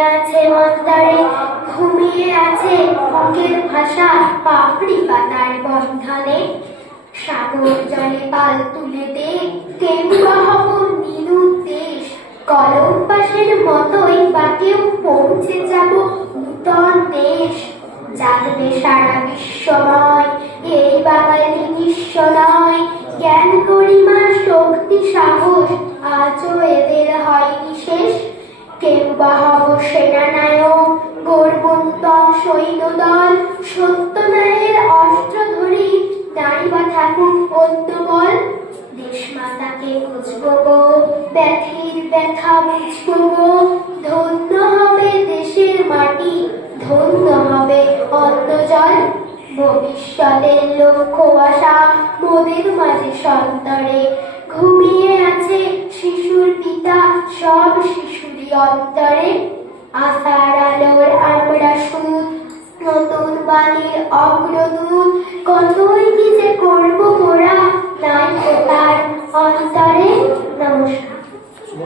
আছে মন্দারে, ঘুমিয়ে আছে বুকের ভাষা পাপড়ি পাতার বন্ধনে। সাগর জলে পাল তুলে দে, কেউবা হব নিরুদ্দেশ। কলম পাশের মতোই বাকেও পৌঁছে যাব নূতন দেশ। জানবে সারা বিশ্বময় এই বাঙালি নিঃস্ব নয়। জ্ঞান গরিমা শক্তি সাহস আজও এদের হয়নি শেষ। কেউবা হব সেনানায়ক, গড়ব নূতন সৈন্যদল। সত্যনায়ের অস্ত্র ধরি নাইবা থাকুক অন্য বল। দেশমাতাকে বুঝবো গো, ব্যথির ব্যথা বুঝবো গো। ধন্য হবে দেশের মাটি, ধন্য হবে অন্ন জল। ভবিষ্যতের লক্ষ্য আশা মোদের মাঝে সন্তরে। ঘুমিয়ে আছে শিশুর পিতা সব শিশুরই অন্তরে। আশার আলোর আমরা সুদ, নতুন বাণীর অগ্রদূত। কতই কি যে করবো মোরা